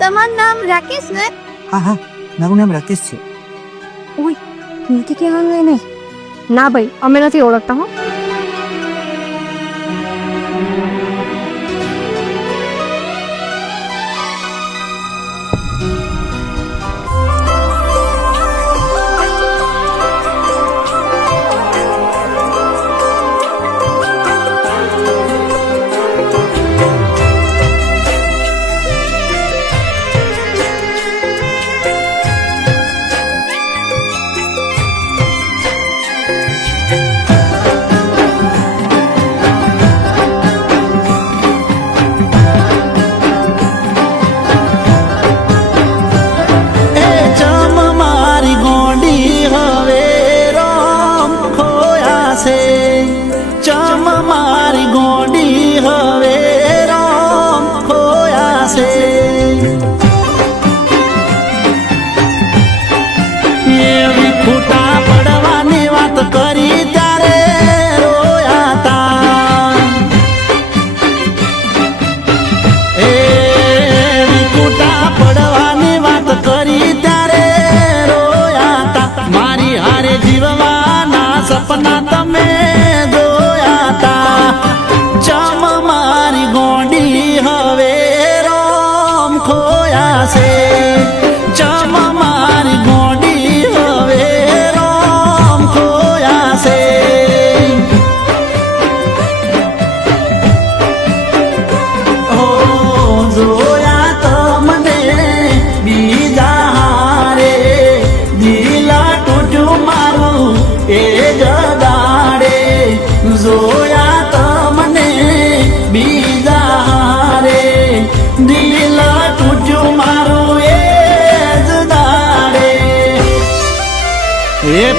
તમારું નામ રાકેશ ને? હા હા, મારું નામ રાકેશ છે. ઓય, નથી કહેવાનું નહીં. ના ભાઈ, અમે નથી ઓળખતા હો.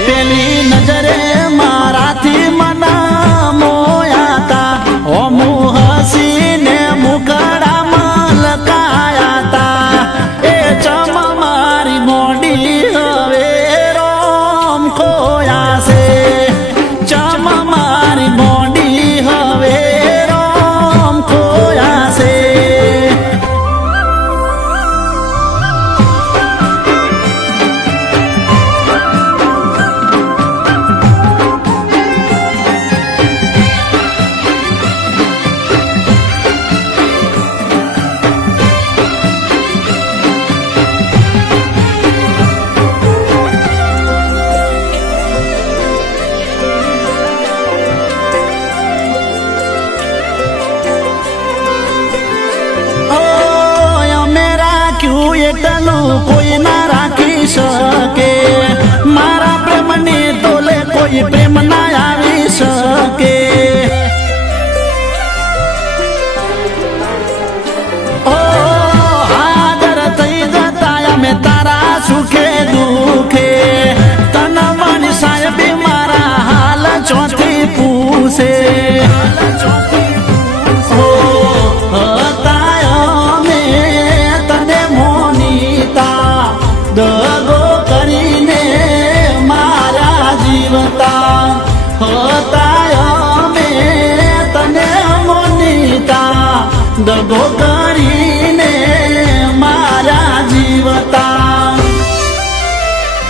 પેલી નજરે મારાથી મના મોયાતા ઓમુ હસીને મુખડામાં લકાયાતા એ ચમ મારી મોડી હવે રોમ ખોયા છે ચમ મારી મોડી હવે રોમ ખોયા છે કોઈ ના રાખી શકે મારા પ્રેમની તોલે કોઈ પ્રેમ ના આવી શકે ઓ હાજર થઈ જતા અમે તારા સુખે દુખે તન મન સાહેબ મારા હાલ ચોથી પૂછે દગો કરીને મારા જીવતા હતા અમે તને મોનીતા દગો કરીને મારા જીવતા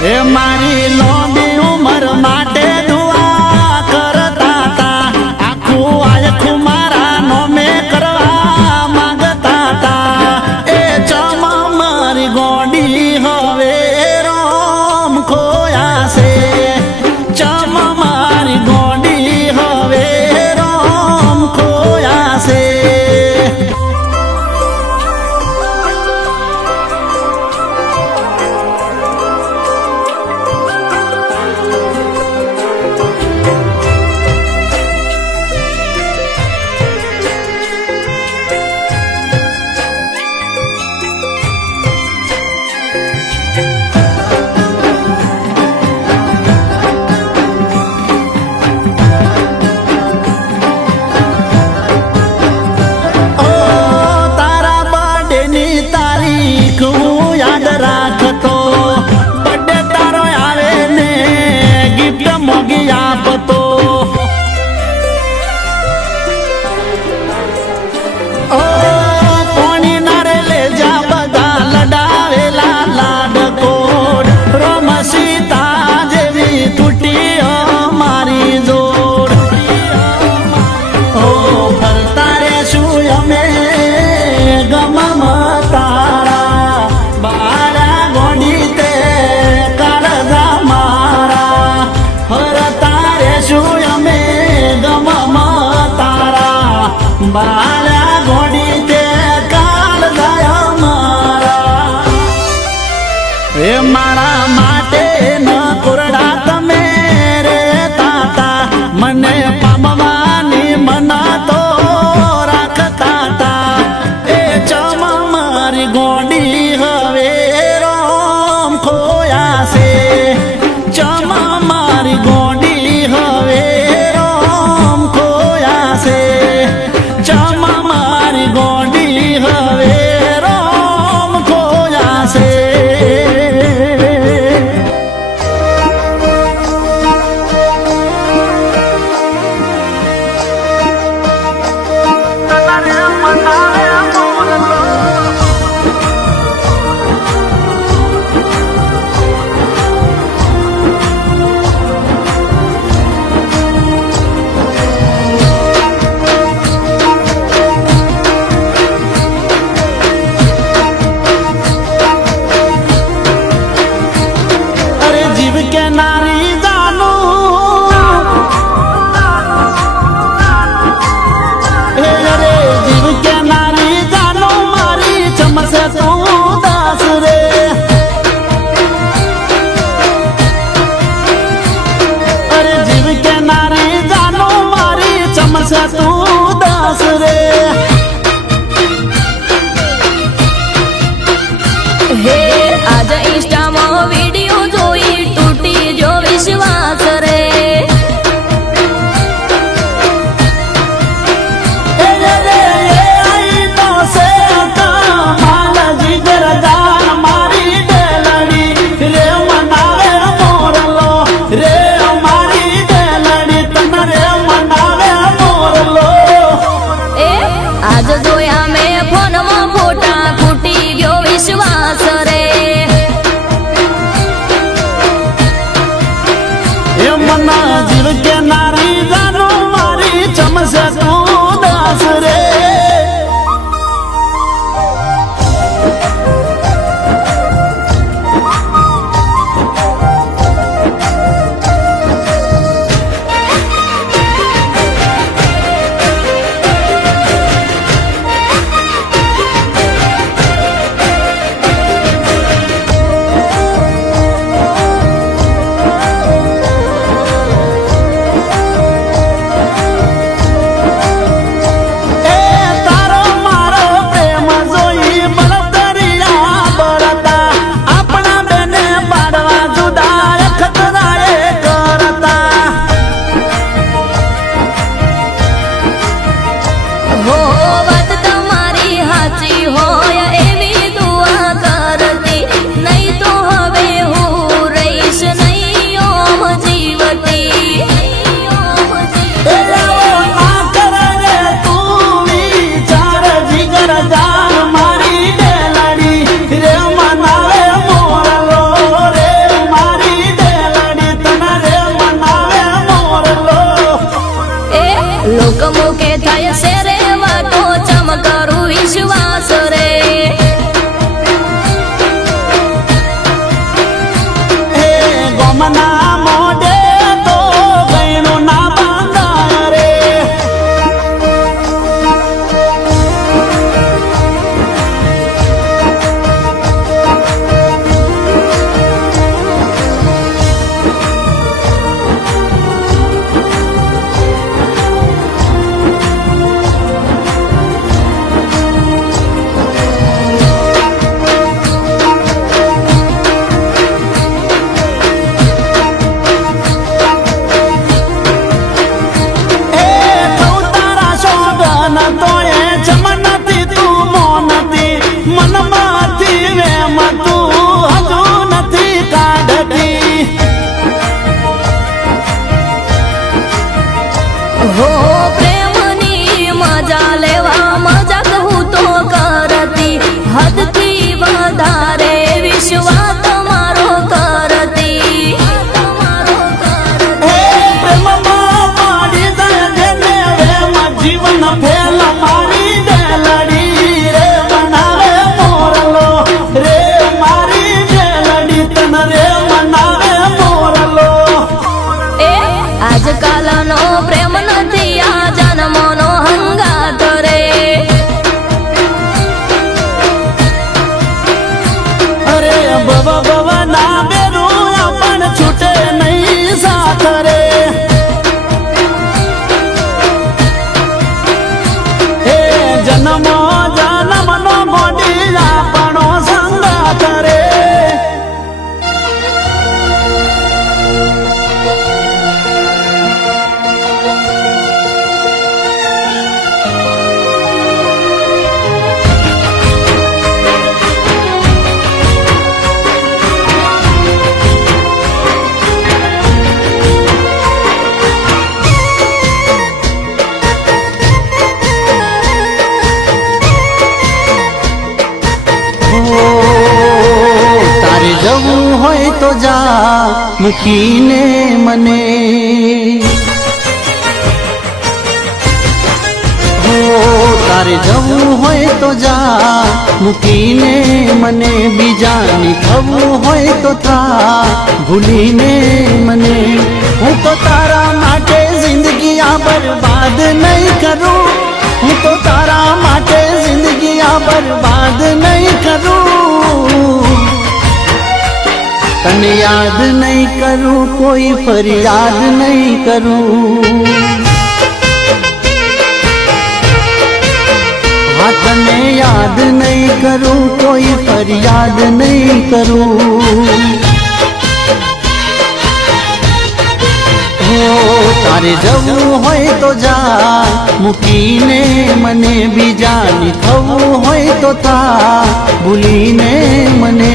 એ મારી લોબી ઉંમર માટે દુઆ કરતા હતા આખું આખું મારા નોમે કરવા માંગતા હતા એ ચમ મારી ગોડી હવે રોમ ખોયા છે ચમ મારી ગોડી હવે રોમ ખોયા છે પામવાની મના તો રાખતા તા એ ચમ મારી ગોડી હવે રોમ ખોયા છે ચમ મારી ગોડી હવે રોમ ખોયા છે ચમ મારી ગોડી હવે રોમ ખોયા છે અરે જીવ કે નારી જાનું હે અરે જીવ કે નારી જાનું મારી ચમસે તું દાસ રે અરે જીવ કે નારી જાનું મારી ચમસે તું દાસ રે હે આજ ઇન્સ્ટામાં વિડિયો જોઈ તૂટી જો વિશ્વાસ રે એ આજ જોયા મેં ફોનમાં ફોટા ફૂટી ગયો વિશ્વાસ રે જીવ કે નારી જાનો મારી ચમસે તું દાસ રે હો વાત તમારી સાચી હોય એવી દુઆ કરતી નહીં તો હવે હું રહીશ નહીં ઓમ જીવતી લોક મુકે થાય છે રે વાતો ચમ કરું વિશ્વાસ રે ગમના મોઢે તો ગયનું ના બાંધા રે तो जा મૂકીને મને તારે જવું હોય તો જા મૂકીને મને બીજાની થવું હોય તો થા ભૂલીને મને હું તો તારા માટે જિંદગી આ બરબાદ નહીં કરું હું તો તારા માટે જિંદગી આ બરબાદ નહીં કરું તને યાદ નહીં કરું કોઈ ફરિયાદ નહીં કરું તને યાદ નહીં કરું કોઈ ફરિયાદ નહીં કરું તારે જવું હોય તો જા મૂકીને મને બીજાની થવું હોય તો થા ભૂલીને મને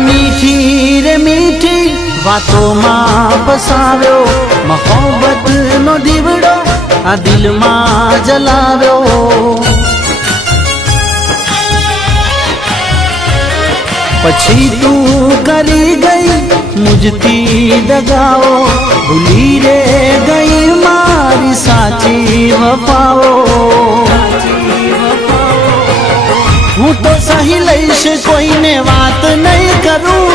મીઠી રે મીઠી વાતોમાં ફસાવ્યો મોહબ્બતનો દીવડો આ દિલમાં જલાવ્યો પછી તું કરી ગઈ મુજથી દગાઓ ભૂલી રે ગઈ મારી સાચી વફાઓ હું તો સહી લઈશ કોઈને વાત નહીં કરું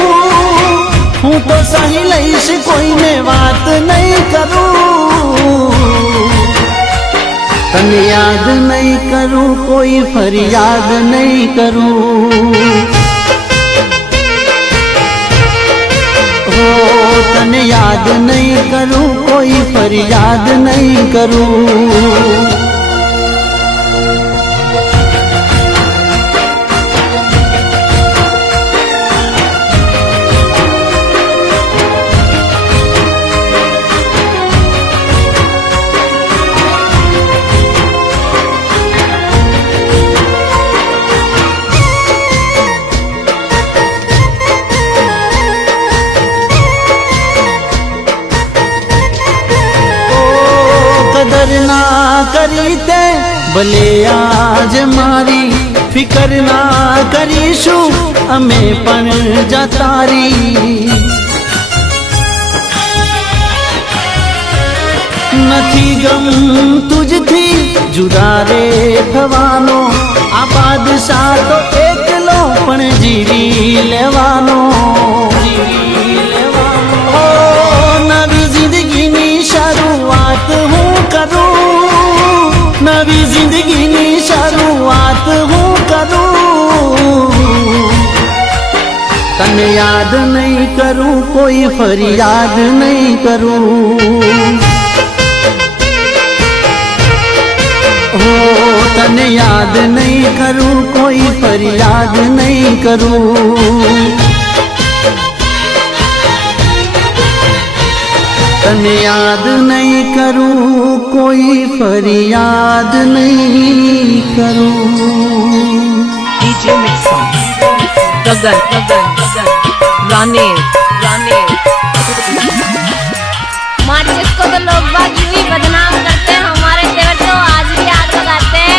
હું તો સહી લઈશ કોઈને વાત નહીં કરું તને યાદ નહીં કરું કોઈ ફરિયાદ નહીં કરું તને યાદ નહીં કરું કોઈ ફરિયાદ નહીં કરું ના કરી તે ભલે આજ મારી ફિકર ના કરીશું અમે પણ જતારી નથી ગમ તુજથી જુદા રે થવાનો આ બાદશાહ તો એકલો પણ જીવી લેવાનો નવી જિંદગીની શરૂઆત હું કરું નવી જિંદગીની શરૂઆત હું કરું તને યાદ નહીં કરું કોઈ ફરિયાદ નહીં કરું તને યાદ નહીં કરું કોઈ ફરિયાદ નહીં કરું તને યાદ નહીં કરું કોઈ ફરિયાદ નહીં કરું DJ Mixon गगन रानीर माचिस को तो लोग बाग यूं ही बदनाम करते हैं हमारे तेवर तो आज भी आग लगाते हैं